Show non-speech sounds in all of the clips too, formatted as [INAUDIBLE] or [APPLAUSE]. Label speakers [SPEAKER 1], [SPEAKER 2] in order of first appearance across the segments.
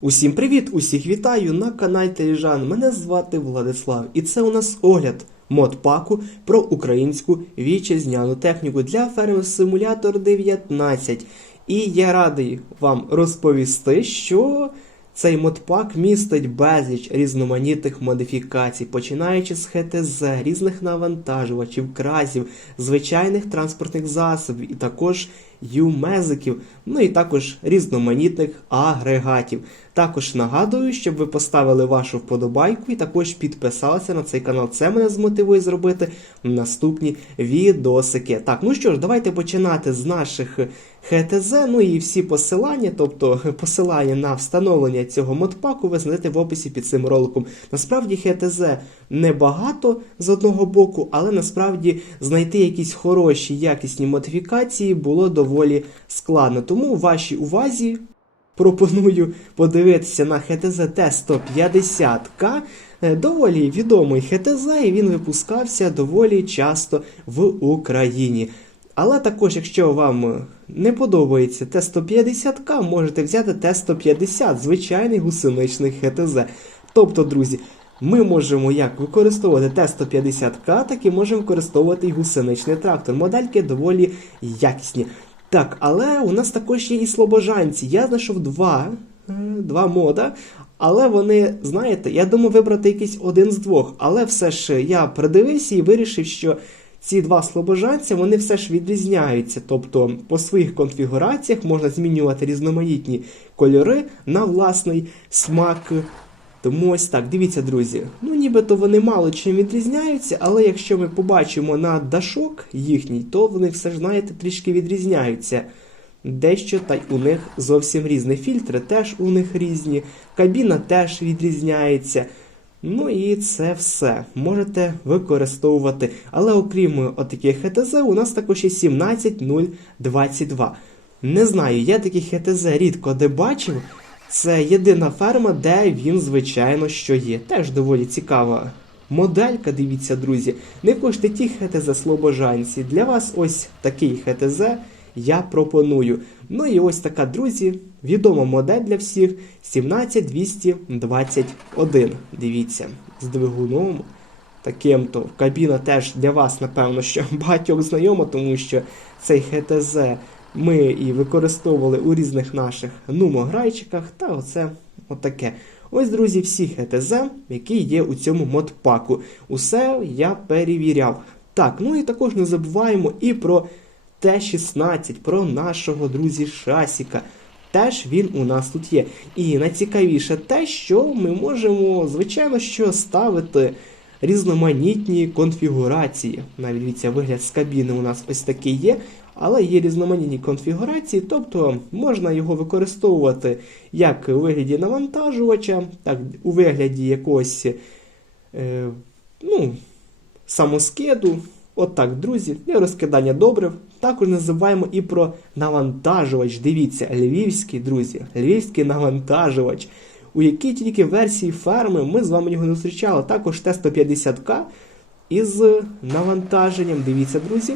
[SPEAKER 1] Усім привіт! Усіх вітаю на каналі Теліжан. Мене звати Владислав, і це у нас огляд модпаку про українську вітчизняну техніку для ферми Симулятор 19. І я радий вам розповісти, що цей модпак містить безліч різноманітних модифікацій, починаючи з ХТЗ, різних навантажувачів, кразів, звичайних транспортних засобів і також юмезиків, ну і також різноманітних агрегатів. Також нагадую, щоб ви поставили вашу вподобайку і також підписалися на цей канал. Це мене змотивує зробити наступні відосики. Так, ну що ж, давайте починати з наших ХТЗ. Ну і всі посилання, тобто посилання на встановлення цього модпаку, ви знайдете в описі під цим роликом. Насправді ХТЗ небагато з одного боку, але насправді знайти якісь хороші якісні модифікації було доволі складно. Тому вашій увазі пропоную подивитися на ХТЗ Т-150К. Е, Доволі відомий ХТЗ, і він випускався доволі часто в Україні. Але також, якщо вам е, не подобається Т-150К, можете взяти Т-150, звичайний гусеничний ХТЗ. Тобто, друзі, ми можемо як використовувати Т-150К, так і можемо використовувати і гусеничний трактор. Модельки доволі якісні. Так, але у нас також є і слобожанці. Я знайшов два, е, два мода, але вони, знаєте, я думав вибрати якийсь один з двох. Але все ж я придивився і вирішив, що ці два слобожанця вони все ж відрізняються. Тобто по своїх конфігураціях можна змінювати різноманітні кольори на власний смак. Тому ось так, дивіться, друзі. Ну, нібито вони мало чим відрізняються, але якщо ми побачимо на дашок їхній, то вони все ж, знаєте, трішки відрізняються. Дещо та й у них зовсім різні. Фільтри теж у них різні, кабіна теж відрізняється. Ну і це все можете використовувати. Але окрім отаких ХТЗ, у нас також є 17022. Не знаю, я такі ХТЗ рідко де бачив. Це єдина ферма, де він, звичайно, що є. Теж доволі цікава моделька, дивіться, друзі. Не коштує ті ХТЗ слобожанці. Для вас ось такий ХТЗ я пропоную. Ну і ось така, друзі, відома модель для всіх 17221. Дивіться, з двигуном. Таким-то кабіна теж для вас, напевно, що [LAUGHS] багатьох знайома, тому що цей ХТЗ ми і використовували у різних наших нумограйчиках, та оце отаке. Ось, друзі, всі ХТЗ, які є у цьому модпаку. Усе я перевіряв. Так, ну і також не забуваємо і про Т-16, про нашого друзі Шасіка. Теж він у нас тут є. І найцікавіше те, що ми можемо, звичайно, що ставити різноманітні конфігурації. Навіть дивіться, вигляд з кабіни у нас ось такий є, але є різноманітні конфігурації, тобто можна його використовувати як у вигляді навантажувача, так у вигляді якогось е, ну, самоскиду. От так, друзі, для розкидання добрив. Також не забуваємо і про навантажувач. Дивіться, львівський, друзі, львівський навантажувач. У якій тільки версії ферми ми з вами його не зустрічали. Також Т-150К із навантаженням. Дивіться, друзі.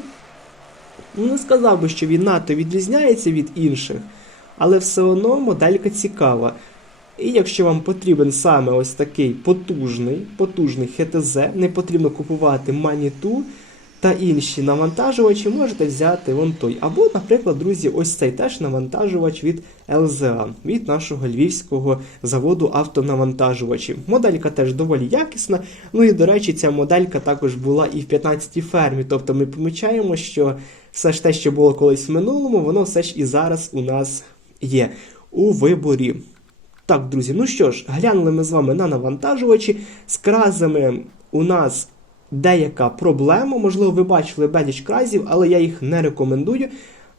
[SPEAKER 1] Не сказав би, що він надто відрізняється від інших, але все одно моделька цікава. І якщо вам потрібен саме ось такий потужний, потужний ХТЗ, не потрібно купувати маніту та інші навантажувачі, можете взяти вон той. Або, наприклад, друзі, ось цей теж навантажувач від ЛЗА, від нашого львівського заводу автонавантажувачів. Моделька теж доволі якісна. Ну і, до речі, ця моделька також була і в 15-й фермі. Тобто ми помічаємо, що все ж те, що було колись в минулому, воно все ж і зараз у нас є у виборі. Так, друзі, ну що ж, глянули ми з вами на навантажувачі. З кразами у нас деяка проблема. Можливо, ви бачили безліч кразів, але я їх не рекомендую.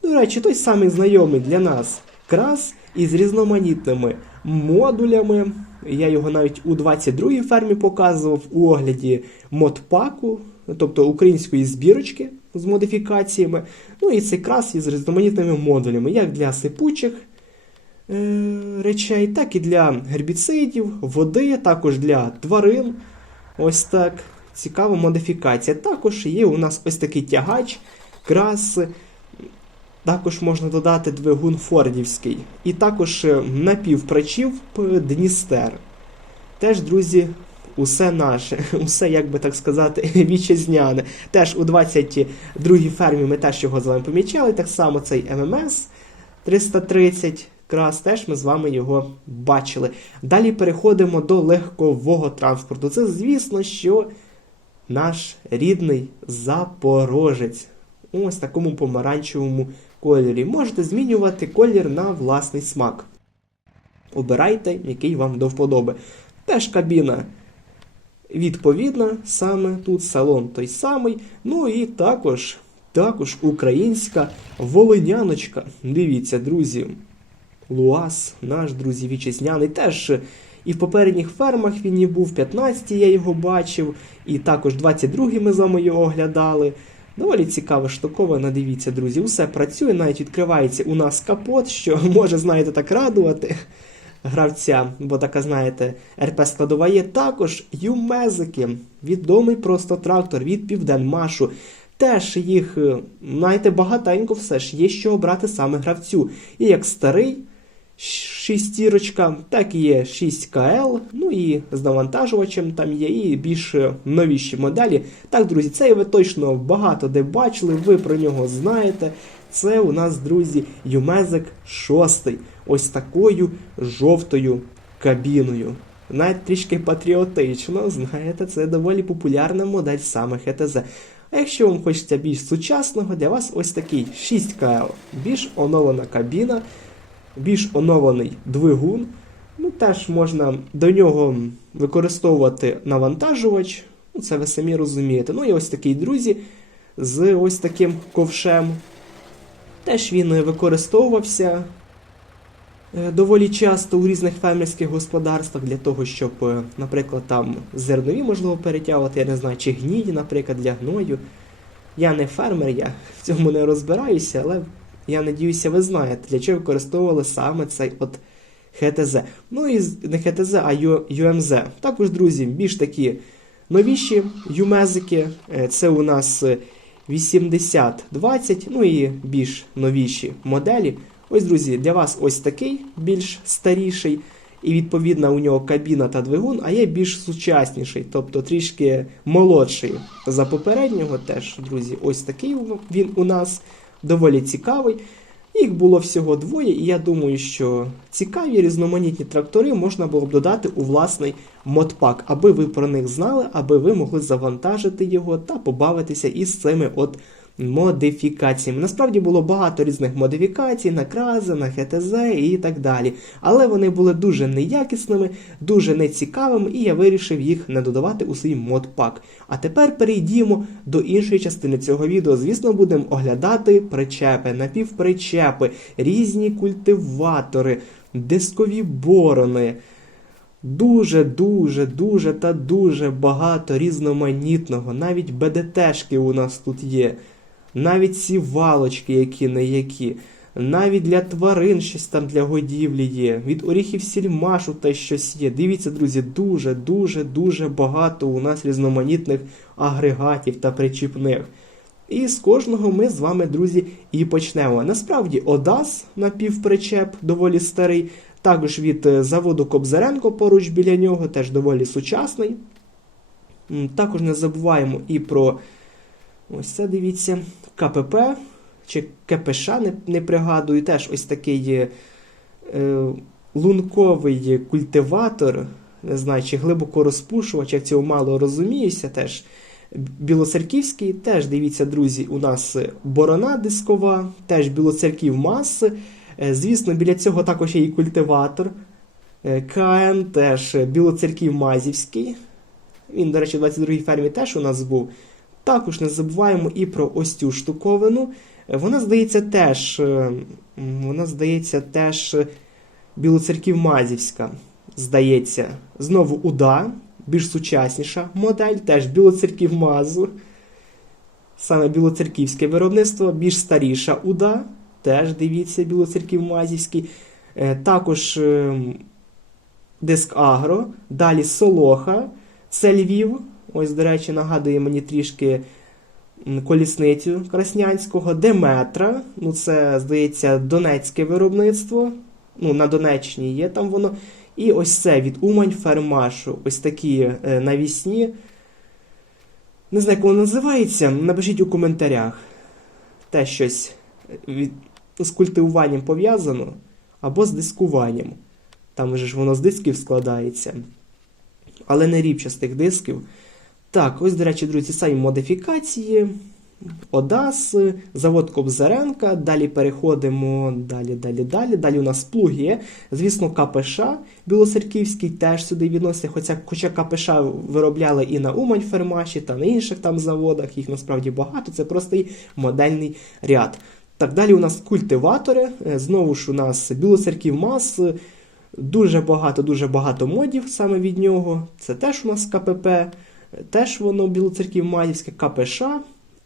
[SPEAKER 1] До речі, той самий знайомий для нас крас із різноманітними модулями. Я його навіть у 22-й фермі показував у огляді модпаку, тобто української збірочки з модифікаціями. Ну і цей крас із різноманітними модулями, як для сипучих е, речей, так і для гербіцидів, води, також для тварин. Ось так. Цікава модифікація. Також є у нас ось такий тягач, крас Також можна додати двигун Фордівський. І також е, напівпричів п- Дністер. Теж, друзі, усе наше, [LAUGHS] усе, як би так сказати, [LAUGHS] вітчизняне. Теж у 22-й фермі ми теж його з вами помічали. Так само цей ММС 330 крас, теж ми з вами його бачили. Далі переходимо до легкового транспорту. Це, звісно, що наш рідний Запорожець. Ось такому помаранчевому кольорі. Можете змінювати колір на власний смак. Обирайте, який вам до вподоби. Теж кабіна відповідна, саме тут салон той самий. Ну і також, також українська волиняночка. Дивіться, друзі. Луас, наш друзі, вітчизняний, теж і в попередніх фермах він і був, 15-й я його бачив, і також 22-й ми з вами його оглядали. Доволі цікава штуковина, дивіться, друзі, усе працює, навіть відкривається у нас капот, що [LAUGHS] може, знаєте, так радувати гравця, бо така, знаєте, РП складова є також Юмезики, відомий просто трактор від Південмашу. Теж їх, е, знаєте, багатенько все ж є що обрати саме гравцю. І як старий шістірочка, так і є 6КЛ, ну і з навантажувачем там є, і більш новіші моделі. Так, друзі, це ви точно багато де бачили, ви про нього знаєте. Це у нас, друзі, Юмезик 6. Ось такою жовтою кабіною. Навіть трішки патріотично, знаєте, це доволі популярна модель саме ХТЗ. А якщо вам хочеться більш сучасного, для вас ось такий 6КЛ, більш оновлена кабіна, більш оновлений двигун. Ну, теж можна до нього використовувати навантажувач, ну, це ви самі розумієте. Ну і ось такий, друзі, з ось таким ковшем. Теж він використовувався е, доволі часто у різних фермерських господарствах для того, щоб, е, наприклад, там зернові можливо перетягувати, я не знаю, чи гній, наприклад, для гною. Я не фермер, я в цьому не розбираюся, але я надіюся, ви знаєте, для чого використовували саме цей от ХТЗ. Ну і не ХТЗ, а ЮМЗ. Також, друзі, більш такі новіші юмезики. Е, Це у нас е, 8020, ну і більш новіші моделі. Ось, друзі, для вас ось такий більш старіший, і відповідна у нього кабіна та двигун, а є більш сучасніший, тобто трішки молодший за попереднього. Теж, друзі, ось такий він у нас доволі цікавий. Їх було всього двоє, і я думаю, що цікаві різноманітні трактори можна було б додати у власний модпак, аби ви про них знали, аби ви могли завантажити його та побавитися із цими от модифікаціями. Насправді було багато різних модифікацій на крази, на ХТЗ і так далі. Але вони були дуже неякісними, дуже нецікавими, і я вирішив їх не додавати у свій модпак. А тепер перейдімо до іншої частини цього відео. Звісно, будемо оглядати причепи, напівпричепи, різні культиватори, дискові борони. Дуже, дуже, дуже та дуже багато різноманітного. Навіть БДТшки у нас тут є. Навіть ці валочки, які не які. Навіть для тварин щось там для годівлі є. Від оріхів сільмашу та щось є. Дивіться, друзі, дуже, дуже, дуже багато у нас різноманітних агрегатів та причіпних. І з кожного ми з вами, друзі, і почнемо. Насправді, Одас напівпричеп доволі старий. Також від е, заводу Кобзаренко поруч біля нього, теж доволі сучасний. Також не забуваємо і про ось це дивіться, КПП чи КПШ, не, не пригадую, теж ось такий е, лунковий культиватор, не знаю, чи глибоко розпушувач, як цього мало розуміюся, теж білоцерківський, теж дивіться, друзі, у нас борона дискова, теж білоцерків маси. Е, Звісно, біля цього також є і культиватор. Е, КН теж білоцерків Мазівський. Він, до речі, в 22-й фермі теж у нас був. Також не забуваємо і про ось цю штуковину. Е, Вона, здається, теж, е, вона, здається, теж е, білоцерків Мазівська. Здається, знову УДА, більш сучасніша модель, теж білоцерків Мазу. Саме білоцерківське виробництво, більш старіша УДА, теж дивіться, білоцерків Мазівський. Е, Також е, Диск Агро, далі Солоха, це Львів. Ось, до речі, нагадує мені трішки колісницю Краснянського, Деметра. Ну, це, здається, донецьке виробництво. Ну, на Донеччині є там воно. І ось це від Умань Фермашу. Ось такі е, навісні. Не знаю, як воно називається. Напишіть у коментарях. Те щось від, з культивуванням пов'язано або з дискуванням. Там же ж воно з дисків складається. Але не рівчастих дисків. Так, ось, до речі, друзі, самі модифікації. Одас, завод Кобзаренка. Далі переходимо далі, далі, далі. Далі у нас плуги. Звісно, КПШ Білоцерківський теж сюди відноситься. Хоча, хоча КПШ виробляли і на Умань Фермаші, та на інших там заводах. Їх насправді багато. Це просто й модельний ряд. Так, далі у нас культиватори. Е, Знову ж у нас Білоцерків МАЗ. Дуже багато, дуже багато модів саме від нього. Це теж у нас КПП, теж воно Білоцерків Мазівське, КПШ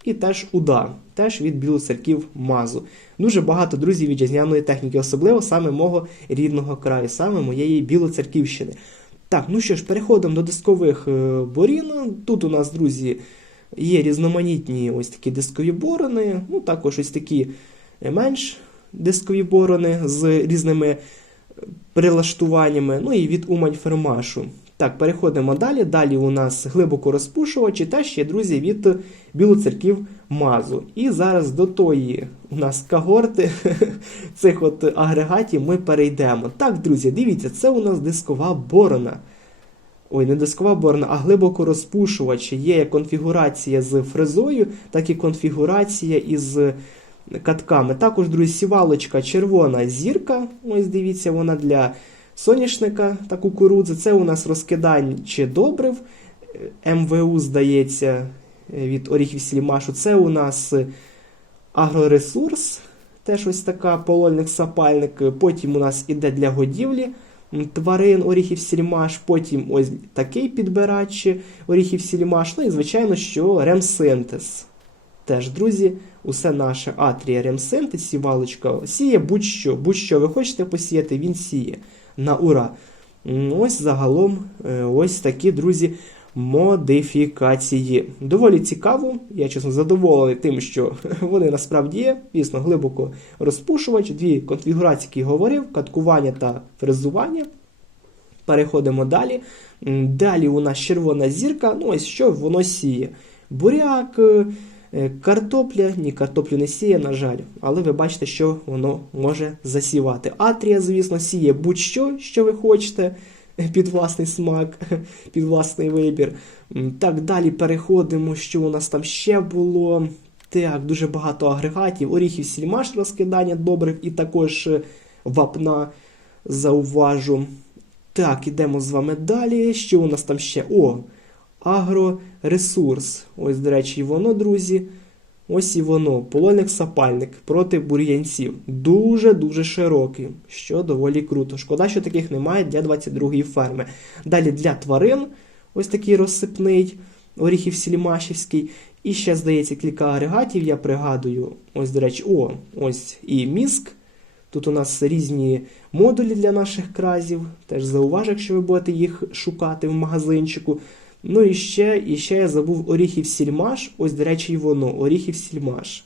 [SPEAKER 1] і теж УДА, теж від Білоцерків Мазу. Дуже багато друзів вітчизняної техніки, особливо саме мого рідного краю, саме моєї Білоцерківщини. Так, ну що ж, переходимо до дискових е, борін. Тут у нас, друзі, є різноманітні ось такі дискові борони, ну також ось такі е, менш дискові борони з різними прилаштуваннями, ну і від Умань Фермашу. Так, переходимо далі. Далі у нас глибоко розпушувачі та ще, друзі, від білоцерків Мазу. І зараз до тої у нас когорти [LAUGHS] цих от агрегатів ми перейдемо. Так, друзі, дивіться, це у нас дискова борона. Ой, не дискова борона, а глибоко розпушувач. Є конфігурація з фрезою, так і конфігурація із катками. Також, друзі, сівалочка червона зірка. Ось дивіться, вона для соняшника та кукурудзи. Це у нас розкидань чи добрив. Е, МВУ, здається, е, від Оріхів Слімашу. Це у нас агроресурс. Теж ось така полольник-сапальник. Потім у нас іде для годівлі тварин Оріхів Сільмаш, потім ось такий підбирач Оріхів Сільмаш. Ну і, звичайно, що ремсинтез. Теж, друзі, усе наше Атрія ремсинтез, сівалочка сіє будь-що, будь-що ви хочете посіяти, він сіє на ура. Ось загалом е, ось такі, друзі, модифікації. Доволі цікаво. Я чесно задоволений тим, що [LAUGHS] вони насправді є. Звісно, глибоко розпушувач, дві конфігурації, які говорив, каткування та фрезування. Переходимо далі. Далі у нас червона зірка. Ну, ось що воно сіє. Буряк, е, картопля. Ні, картоплю не сіє, на жаль. Але ви бачите, що воно може засівати. Атрія, звісно, сіє будь-що, що ви хочете. [LAUGHS] Під власний смак, [LAUGHS] під власний вибір. Так, далі переходимо, що у нас там ще було. Так, дуже багато агрегатів. Оріхів сільмаш розкидання добрив і також е, вапна зауважу. Так, ідемо з вами далі. Що у нас там ще? О, агроресурс. Ось, до речі, і воно, друзі. Ось і воно. Полоник-сапальник проти бур'янців. Дуже-дуже широкий, що доволі круто. Шкода, що таких немає для 22-ї ферми. Далі для тварин, ось такий розсипний, оріхів сілімашівський. І ще, здається, кілька агрегатів, я пригадую. Ось, до речі, о, ось і міск. Тут у нас різні модулі для наших кразів. Теж зауваж, якщо ви будете їх шукати в магазинчику. Ну і ще, і ще я забув оріхів сільмаш. Ось, до речі, воно, оріхів сільмаш.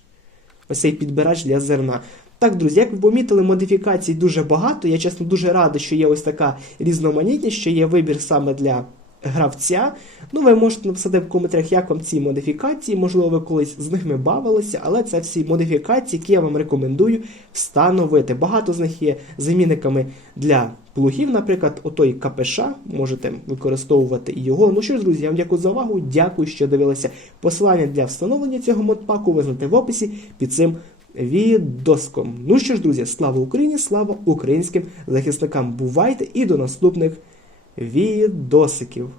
[SPEAKER 1] Ось цей підбирач для зерна. Так, друзі, як ви помітили, модифікацій дуже багато. Я чесно дуже радий, що є ось така різноманітність, що є вибір саме для гравця. Ну, ви можете написати в коментарях, як вам ці модифікації, можливо, ви колись з ними бавилися, але це всі модифікації, які я вам рекомендую встановити. Багато з них є замінниками для плугів, наприклад, отой КПШ, можете використовувати його. Ну що ж, друзі, я вам дякую за увагу, дякую, що дивилися. Посилання для встановлення цього модпаку ви знайдете в описі під цим відоском. Ну що ж, друзі, слава Україні, слава українським захисникам. Бувайте і до наступних відосиків.